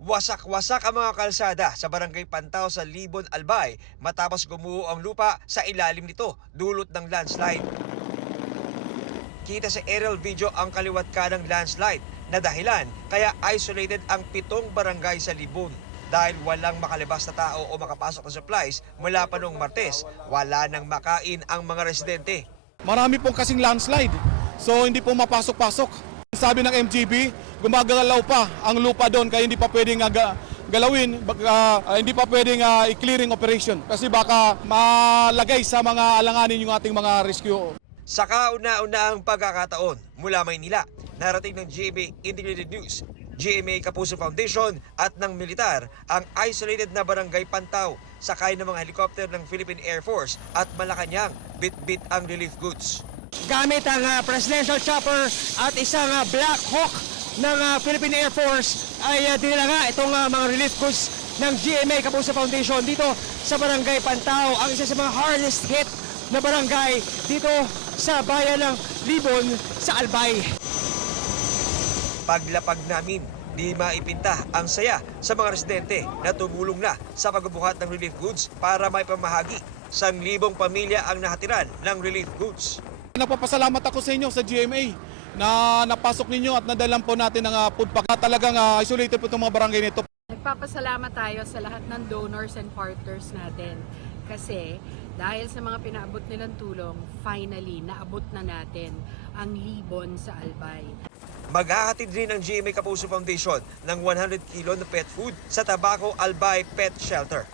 Wasak-wasak ang mga kalsada sa barangay Pantaw sa Libon, Albay matapos gumuho ang lupa sa ilalim nito dulot ng landslide. Kita sa aerial video ang kaliwat kanang landslide na dahilan kaya isolated ang 7 barangay sa Libon. Dahil walang makalabas na tao o makapasok na supplies mula pa noong Martes, wala nang makain ang mga residente. Marami pong kasing landslide, so hindi po mapasok-pasok. Sabi ng MGB, gumagalaw pa ang lupa doon kaya hindi pa pwedeng galawin, hindi pa pwedeng i-clearing operation kasi baka malagay sa mga alanganin yung ating mga rescue. Sa kauna-unahang pagkakataon mula Maynila, narating ng GMA Integrated News, GMA Kapuso Foundation at ng militar ang isolated na barangay Pantaw, sakay ng mga helicopter ng Philippine Air Force at Malacanang, bit-bit ang relief goods. Gamit ang presidential chopper at isang Black Hawk ng Philippine Air Force ay dinala nga itong mga relief goods ng GMA Kapuso Foundation dito sa barangay Pantaw, ang isa sa mga hardest hit na barangay dito sa bayan ng Libon sa Albay. Paglapag namin, di maipinta ang saya sa mga residente na tumulong na sa pagbubuhat ng relief goods para may pamahagi. 1,000 pamilya ang nahatiran ng relief goods. Nagpapasalamat ako sa inyo sa GMA na napasok ninyo at nadalan po natin ng food pack. Talagang isolated po itong mga barangay nito. Nagpapasalamat tayo sa lahat ng donors and partners natin kasi dahil sa mga pinaabot nilang tulong, finally naabot na natin ang Libon sa Albay. Maghahatid rin ang GMA Kapuso Foundation ng 100 kilo na pet food sa Tabaco Albay Pet Shelter.